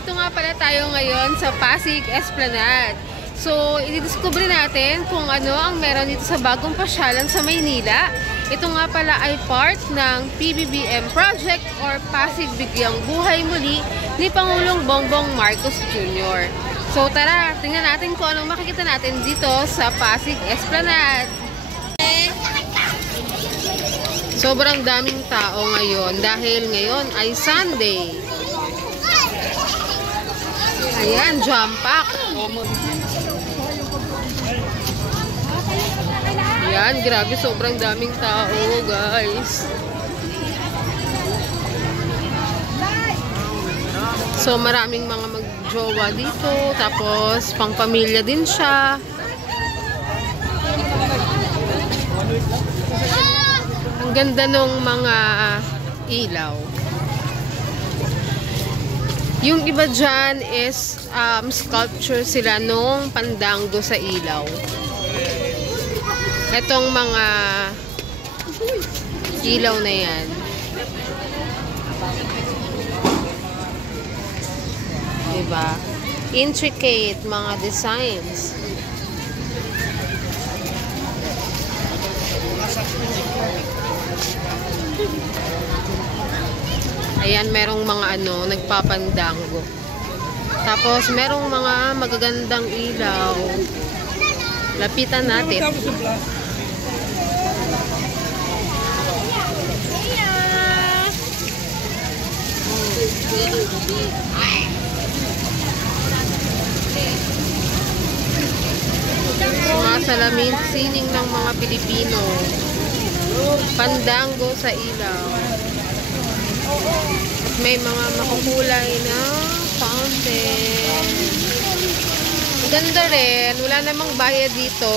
nandito nga pala tayo ngayon sa Pasig Esplanade. So, i-discover natin kung ano ang meron dito sa bagong pasyalan sa Maynila. Ito nga pala ay part ng PBBM project or Pasig Bigyang Buhay Muli ni Pangulong Bongbong Marcos Jr. So, tara, tingnan natin kung anong makikita natin dito sa Pasig Esplanade. Sobrang daming tao ngayon dahil ngayon ay Sunday. Ayan, jam pack. Ayan, grabe, sobrang daming tao, guys. So, maraming mga magjowa dito. Tapos, pang-pamilya din siya. Ang ganda ng mga ilaw. Yung iba dyan is sculpture sila nung pandango sa ilaw. Itong mga ilaw na yan. Diba? Intricate mga designs. Ayan, merong mga nagpapandango. Tapos, merong mga magagandang ilaw. Lapitan natin. Mga salamin, sining ng mga Pilipino. Pandango sa ilaw. At may mga makukulay na fountain. Ganda rin. Wala namang bayad dito.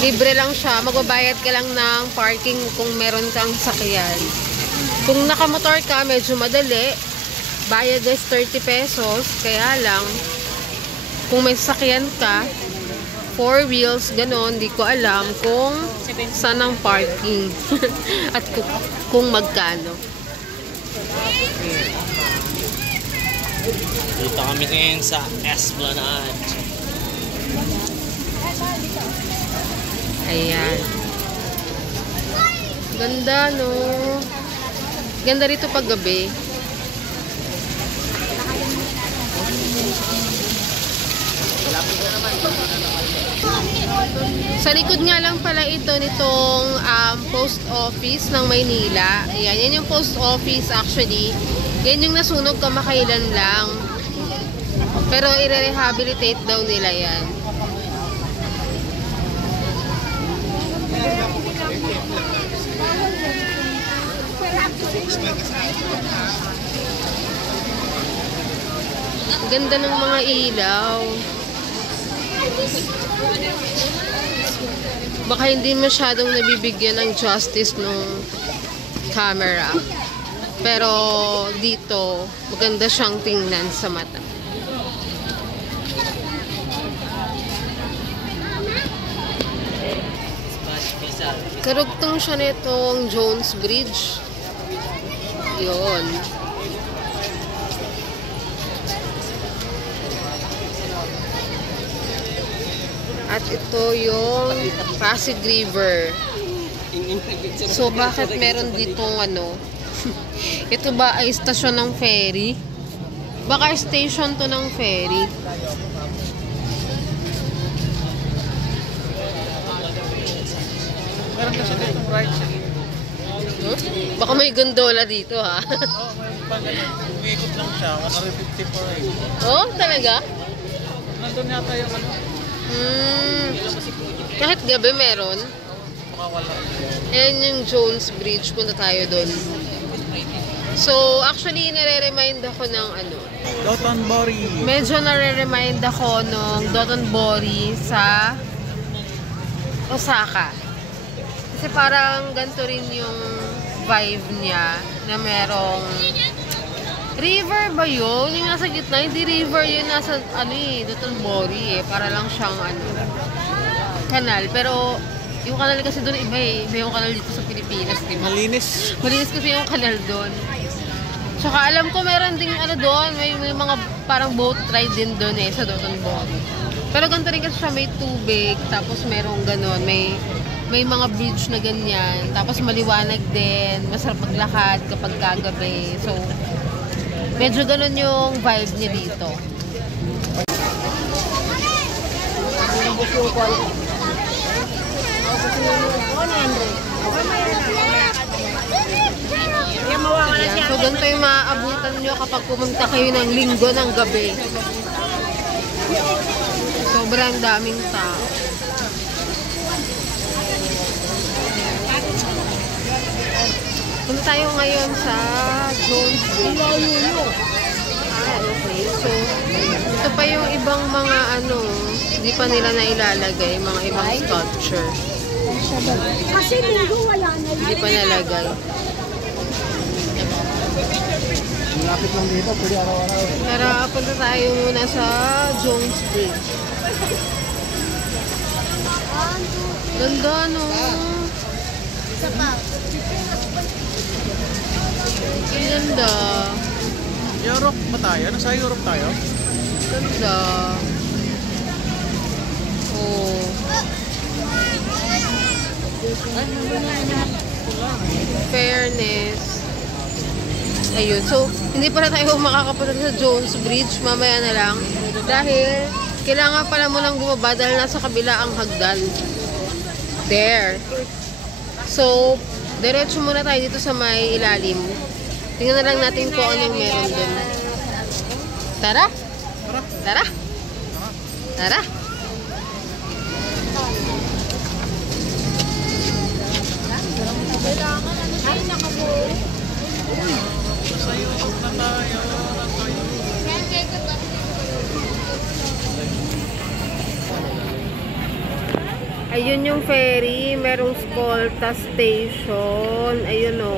Libre lang siya. Magbabayad ka lang ng parking kung meron kang sakyan. Kung nakamotor ka, medyo madali. Bayad is 30 pesos. Kaya lang, kung may sasakyan ka, 4 wheels, ganon, di ko alam kung saan ang parking. At kung magkano. Dito kami ngayon sa Esplanade. Ayan. Ganda, no? Ganda rito pag gabi. Sa likod nga lang pala ito nitong post office ng Maynila. Ayan, yan yung post office actually. Yan yung nasunog kamakailan lang. Pero i-rehabilitate daw nila yan. Ganda ng mga ilaw. Baka hindi masyadong nabibigyan ng justice nung camera. Pero dito, maganda siyang tingnan sa mata. Karugtong siya nitong Jones Bridge. Yun. At ito yung Pasig River. So, bakit meron ditong ito ba ay stasyon ng ferry? Baka station to ng ferry. Meron kasi dito right side. Baka may gondola dito, ha? Oo, may umiikot lang siya. 154. Oh, talaga? Nandun yata yung Kahit gabi meron. Baka wala. Ayan yung Jones Bridge. Punta tayo doon. So, actually, nare-remind ako ng Dotonbori. medyo nare-remind ako ng Dotonbori sa Osaka. Kasi parang ganito rin yung vibe niya na merong river ba yun? Yung nasa gitna, hindi river yun, nasa Dotonbori para lang siyang kanal. Pero yung kanal kasi doon iba eh. Iba yung kanal dito sa Pilipinas, di ba? Malinis. Malinis kasi yung kanal doon. Tsaka alam ko meron ding ano doon, may mga parang boat ride din doon eh, sa Dotonbon. Pero ganito rin kasi siya, may tubig, tapos merong ganon, may mga bridge na ganyan, tapos maliwanag din, masarap maglakad kapag kagabi. So, medyo ganon yung vibe niya dito. Ayan. So, ganito yung maaabutan nyo kapag pumunta kayo ng linggo ng gabi. Sobrang daming tao. Punta tayo ngayon sa Jonesville. Okay. So, ito pa yung ibang mga ano, hindi pa nila nailalagay, mga ibang sculpture. Kasi linggo wala na yun. Hindi pa nalagay. Malapit lang dito, pwede araw-araw. Pero punta tayo muna sa Jones Bridge. Ganda, no? Isa pa. Ganda. Europe ba tayo? Nasa Europe tayo? Ganda. Oh. Fairness. Ayun. So, hindi pala tayo makakapunta sa Jones Bridge. Mamaya na lang. Dahil, kailangan pala mo lang bumaba dahil nasa kabila ang hagdan. There. So, diretso muna tayo dito sa may ilalim. Tingnan na lang natin kung anong meron dun. Tara? Tara? Tara? Kailangan ano tayo nakabuo. Nasa Europe na tayo. Ayun yung ferry. Merong Skolta Station. Ayun o.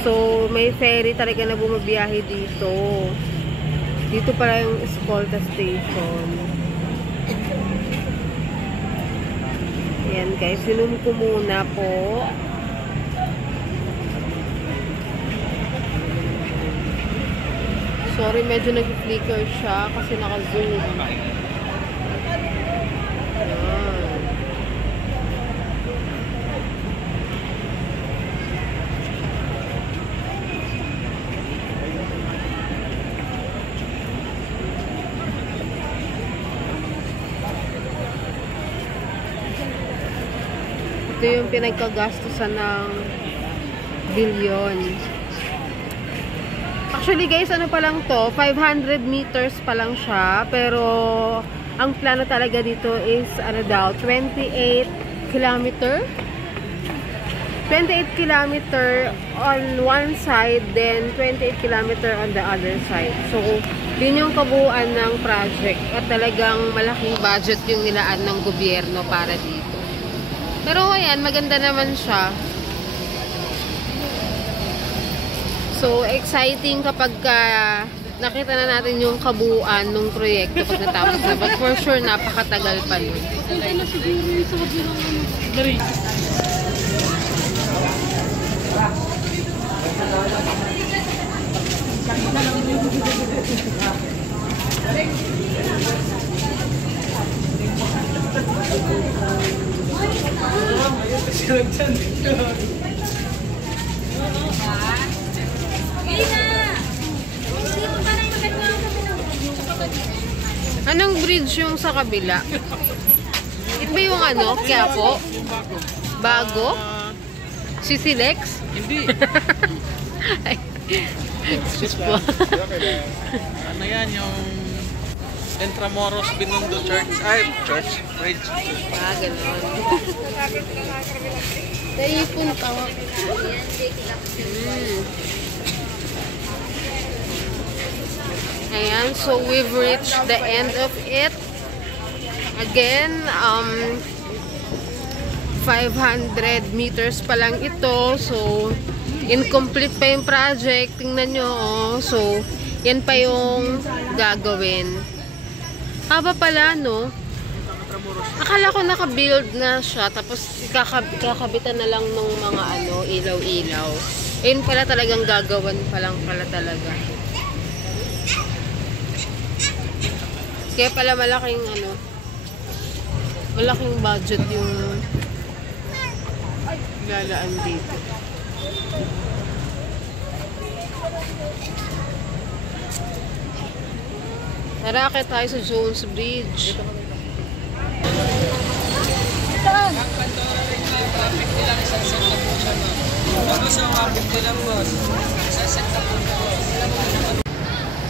So, may ferry talaga na bumabiyahe dito. Dito pala yung Skolta Station. Ayan guys, sinum ko muna po. Sorry, medyo nag-flicker siya kasi naka-zoom. Ayan. Ito yung pinagkagastusan ng bilyon. Actually guys, ano pa lang to? 500 meters pa lang siya. Pero ang plano talaga dito is ano daw? 28 kilometer? 28 kilometer on one side, then 28 kilometer on the other side. So, yun yung kabuuan ng project. At talagang malaking budget yung nilaan ng gobyerno para dito. Pero ayan, maganda naman siya. So, exciting kapag nakita na natin yung kabuuan ng proyekto pag natapos na. But for sure, napakatagal pa nun. Ito na siguro yung sa kabilang dari. Anong bridge yung sa kabila? Ito ba yung ano? Quiapo? Bago? Si Silex? Hindi. Ay, excuse po. Ano yan, yung Intramuros Binondo Church. Ay, Church Bridge. Ah, gano'n. Naipon tawag. Ayan, so we've reached the end of it. Again, 500 meters pa lang ito. So, incomplete pa yung project. Tingnan nyo, oh. So, yan pa yung gagawin. Haba pala, no? Akala ko naka-build na siya. Tapos, kakabitan na lang ng mga ano, ilaw-ilaw. Ayun pala talagang gagawan pa lang pala talaga. Kaya pala malaking malaking budget yung lalaan dito. Tara, akit tayo sa Jones Bridge.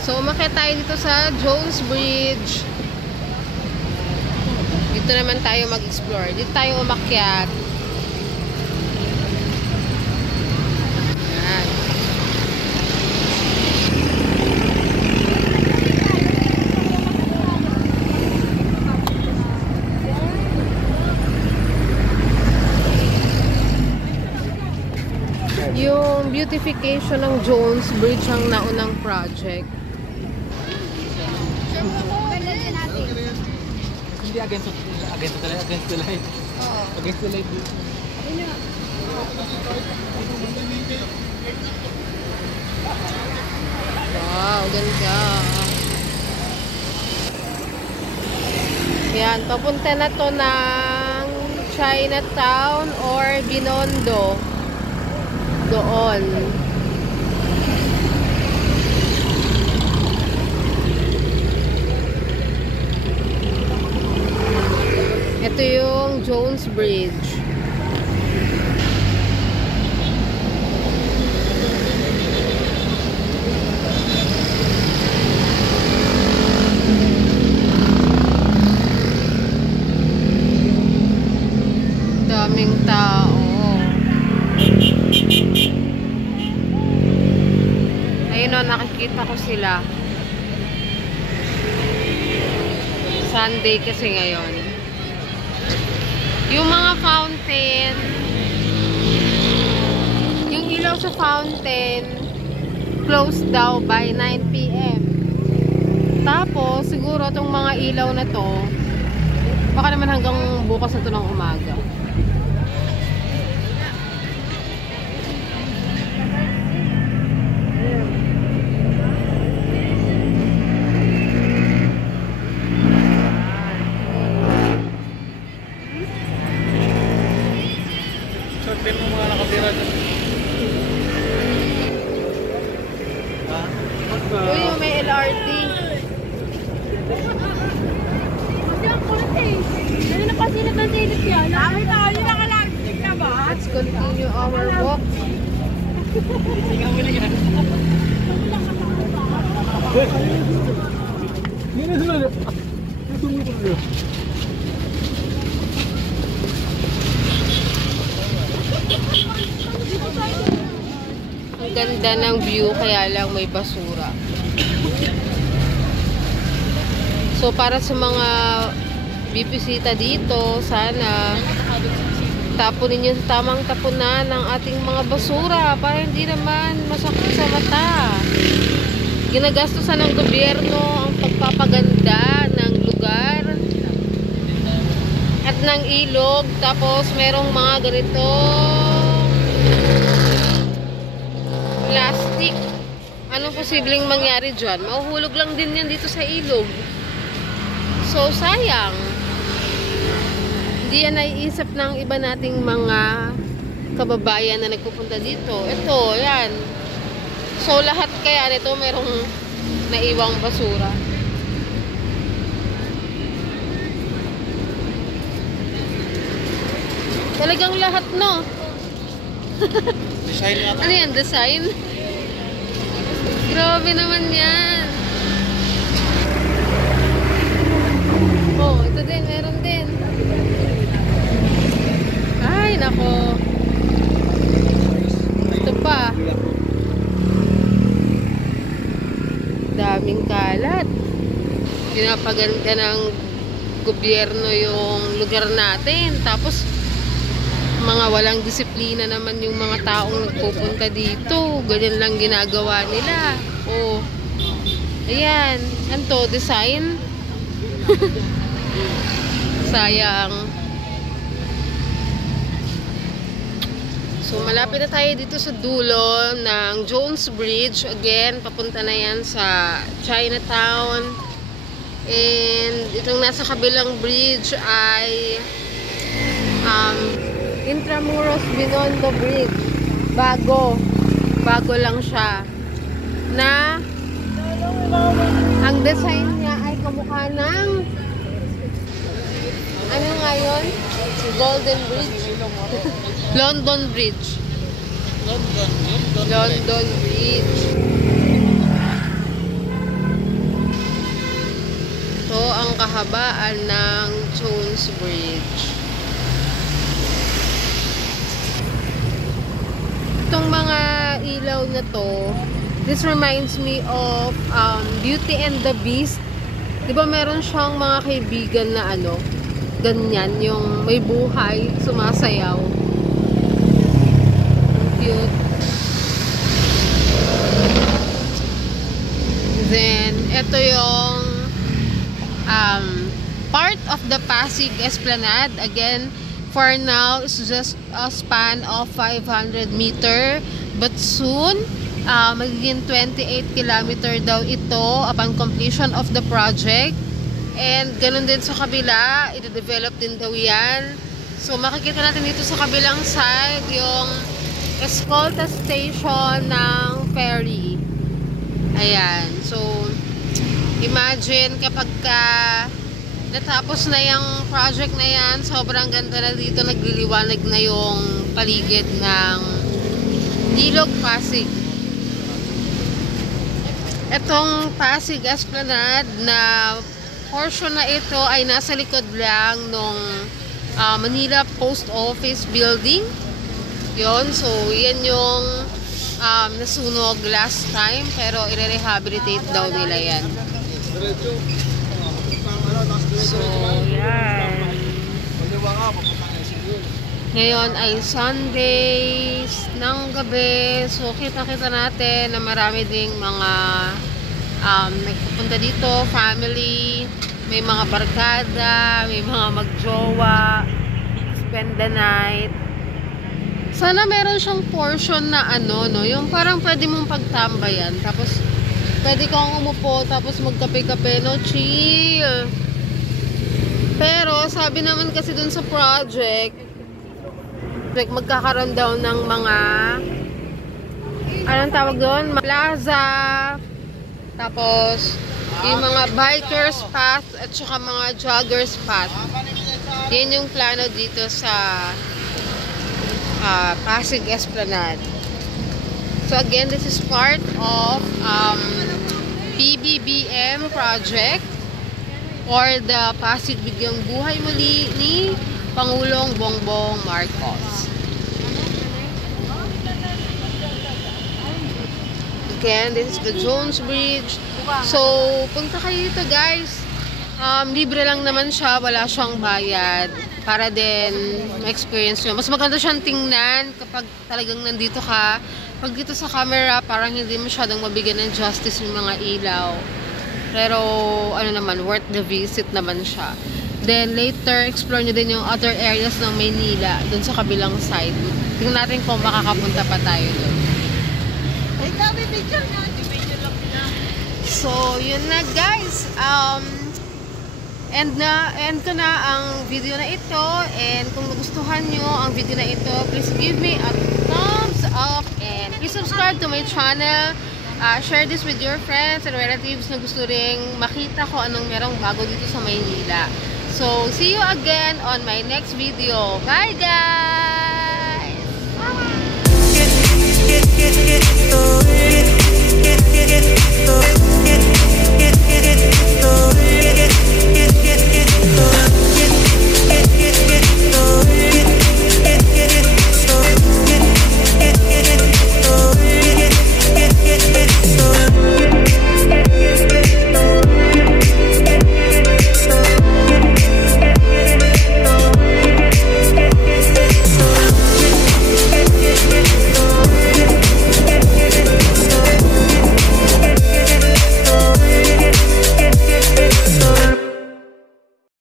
So, umakyat tayo dito sa Jones Bridge. Dito naman tayo mag-explore. Dito tayo umakyat. Yan. Yung beautification ng Jones Bridge ang naunang project. Hindi against the light. Oo. Against the light. Wow, ganda. Yan, papunta na to ng Chinatown or Binondo. Doon. Ito yung Jones Bridge. Daming tao. Ayun o, nakikita ko sila. Sunday kasi ngayon. Yung mga fountain, yung ilaw sa fountain, closed daw by 9 p.m. Tapos, siguro itong mga ilaw na to, baka naman hanggang bukas na to ng umaga. Sortin mo mga nakatira dyan. Ha? Uy, may LRT. Kasi ang kulit eh. Ano na pasilip ng silip yan? Ay, tayo nakalantik na ba? Let's continue our walk. Tingnan mo lang yan. Hindi na sila. Ang ganda ng view, kaya lang may basura. So, para sa mga bibisita dito, sana tapunin nyo sa tamang tapunan ng ating mga basura para hindi naman masakit sa mata. Ginagastusan ng gobyerno ang pagpapaganda ng lugar at ng ilog. Tapos, merong mga ganito plastic. Anong posibleng mangyari dyan? Mahuhulog lang din yan dito sa ilog. So, sayang. Hindi yan naiisip ng iba nating mga kababayan na nagpupunta dito. Ito, yan. So, lahat kaya nito merong naiwang basura. Talagang lahat, no? Design nga. Ano yan? Design? Grabe naman yan. Oh, ito din. Meron din. Ay, nako. Ito pa. Daming kalat. Pinapaganda ng gobyerno yung lugar natin. Tapos, mga walang disiplina naman yung mga taong nagpupunta dito. Ganyan lang ginagawa nila. Oh. Ayan. Anto, design. Sayang. So, malapit na tayo dito sa dulo ng Jones Bridge. Again, papunta na yan sa Chinatown. And itong nasa kabilang bridge ay Intramuros Binondo Bridge. Bago lang siya. Na ang design niya ay kamukha ng ano nga yun? Golden Bridge. London Bridge. London Bridge. Ito ang kahabaan ng Jones Bridge. Itong mga ilaw na to, this reminds me of Beauty and the Beast. Diba meron siyang mga kaibigan na ano, ganyan, yung may buhay, sumasayaw. Cute. Then, ito yung part of the Pasig Esplanade. Again, for now, it's just a span of 500 meter. But soon, magiging 28 kilometer daw ito upon completion of the project. And ganun din sa kabila, ito-develop din daw yan. So makikita natin dito sa kabilang side yung Escolta Station ng ferry. Ayan. So imagine kapag natapos na yung project na yan, sobrang ganda na dito, nagliliwanag na yung paligid ng Ilog Pasig. Itong Pasig Esplanade na portion na ito ay nasa likod lang nung Manila Post Office building. Yon, so yan yung nasunog last time, pero i-rehabilitate daw nila yan. So yan. Ngayon ay Sundays ng gabi, so kita-kita natin na marami ding mga nagpupunta dito, family, may mga barkada, may mga magjowa, spend the night. Sana meron siyang portion na ano, no, yung parang pwede mong pagtambayan, tapos pwede kang umupo, tapos magkape-kape, no, chill. Pero sabi naman kasi dun sa project, like magkakaroon daw ng mga anong tawag doon? Plaza, tapos yung mga bikers path at saka mga joggers path. Yan yung plano dito sa Pasig Esplanade. So again, this is part of PBBM project or the Pasig Bigyang Buhay Muli ni Pangulong Bongbong Marcos. Again, this is the Jones Bridge. So, punta kayo dito guys. Libre lang naman siya, wala siyang bayad. Para din ma-experience nyo. Mas maganda siyang tingnan kapag talagang nandito ka. Pag dito sa camera, parang hindi masyadong mabigyan ng justice yung mga ilaw. Pero, ano naman, worth the visit naman siya. Then, later, explore nyo din yung other areas ng Maynila, dun sa kabilang side. Tingnan natin kung makakapunta pa tayo dun. So, yun na guys. End ko na ang video na ito. And kung nagustuhan nyo ang video na ito, please give me a thumbs up. And please subscribe to my channel. Share this with your friends and relatives na gusto ring makita ko anong merong bago dito sa Maynila. So, see you again on my next video. Bye guys!